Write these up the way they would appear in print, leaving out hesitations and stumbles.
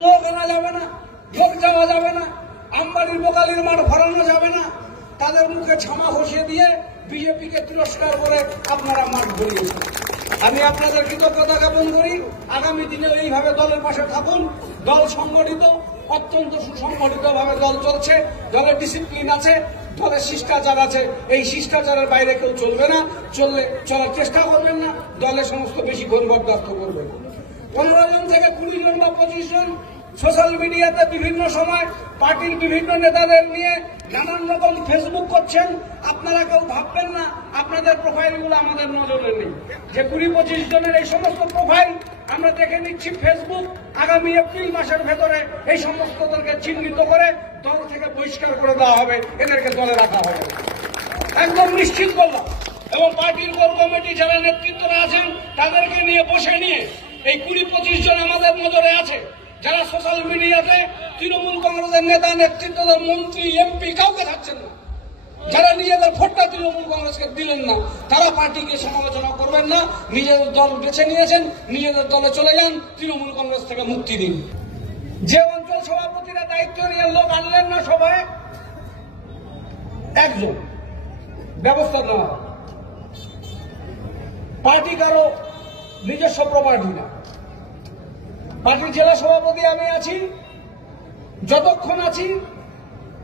লোক আনা যাবে না, লোক যাওয়া যাবে না, আমবাড়ির বোকালির মাঠ ভরানো যাবে না, তাদের মুখে ছামা ঘষিয়ে দিয়ে বিজেপিকে তিরস্কার করে আপনারা মাঠ ভরিয়েছেন। আমি আপনাদের কৃতজ্ঞতা জ্ঞাপন করি। আগামী দিনে এইভাবে দলের পাশে থাকুন। দল সংগঠিত, অত্যন্ত সুসংগঠিত ভাবে দল চলছে, দলের ডিসিপ্লিন আছে, দলের শিষ্টাচার আছে। এই শিষ্টাচারের বাইরে কেউ চলবে না, চলার চেষ্টা করবেন না, দলের সমস্ত বেশি গরিবর্দাস্ত করবেন। 15 জন থেকে 20 জন বা 25 জন সোশ্যাল মিডিয়াতে বিভিন্ন সময় পার্টির বিভিন্ন নেতাদের নিয়ে নানান রকম ফেসবুক করছেন। আপনারা কেউ ভাববেন না আপনাদের প্রোফাইলগুলো আমাদের নজরে নেই। যে 20-25 জনের এই সমস্ত প্রোফাইল আমরা দেখে নিচ্ছি ফেসবুক। আগামী এপ্রিল মাসের ভেতরে এই সমস্তদেরকে চিহ্নিত করে দল থেকে বহিষ্কার করে দেওয়া হবে, এদেরকে দলে রাখা হবে, একদম নিশ্চিত করলাম। এবং পার্টির কোর কমিটি যারা নেতৃত্বরা আছেন তাদেরকে নিয়ে বসে নিয়ে এই 20-25 জন আমাদের নজরে আছে, যারা সোশ্যাল মিডিয়াতে তৃণমূল কংগ্রেসের নেতা নেতৃত্বদের মন্ত্রী এমপি কাউকে থাকছেন না, যারা নিজেদের ভোটটা তৃণমূল কংগ্রেসকে দিলেন না, তারা পার্টিকে সমালোচনা করবেন না। নিজেদের দল বেছে নিয়েছেন, নিজেদের দলে চলে যান, তৃণমূল কংগ্রেস থেকে মুক্তি দিন। যে অঞ্চল সভাপতিরা দায়িত্ব নিয়ে লোক আনলেন না সভায়, একজন ব্যবস্থা নেওয়া। পার্টি কারো নিজস্ব প্রপার্টি না। পার্টির জেলা সভাপতি আমি আছি, যতক্ষণ আছি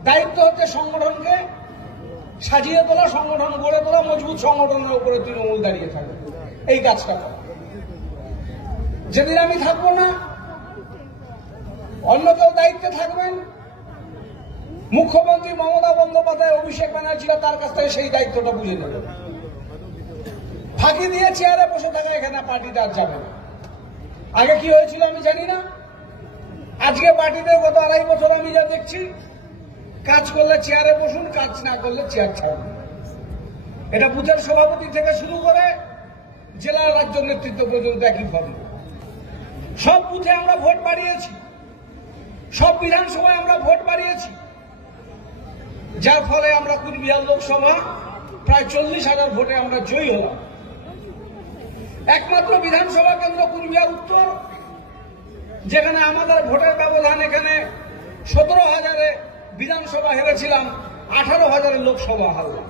দায়িত্ব হচ্ছে সংগঠনকে সাজিয়ে তোলা, সংগঠন গড়ে তোলা, মজবুত সংগঠনের উপরে তৃণমূল দাঁড়িয়ে থাকবে, এই কাজটা করা। যেদিন আমি থাকবো না, অন্য কেউ দায়িত্বে থাকবেন। মুখ্যমন্ত্রী মমতা বন্দ্যোপাধ্যায়, অভিষেক ব্যানার্জিরা তার কাছ থেকে সেই দায়িত্বটা বুঝে নেবেন। ফাঁকি দিয়ে চেয়ারে বসে থাকা এখানে পার্টিটা আর যাবে না। আগে কি হয়েছিল আমি জানি না, আজকে পার্টিতে গত 2.5 বছর আমি যা দেখছি, কাজ করলে চেয়ারে বসুন, কাজ না করলে চেয়ার ছাড়ুন। এটা বুথের সভাপতি থেকে শুরু করে জেলার রাজ্য নেতৃত্ব পর্যন্ত একই ফর্ম। সব বুথে আমরা ভোট বাড়িয়েছি, সব বিধানসভায় আমরা ভোট বাড়িয়েছি, যার ফলে আমরা কুচবিহার লোকসভা প্রায় 40,000 ভোটে আমরা জয়ী হলাম। একমাত্র বিধানসভা কেন্দ্র কুচবিহার উত্তর, যেখানে আমাদের ভোটের ব্যবধান এখানে 17,000-এ বিধানসভা হেরেছিলাম, 18,000-এ লোকসভা হারলাম।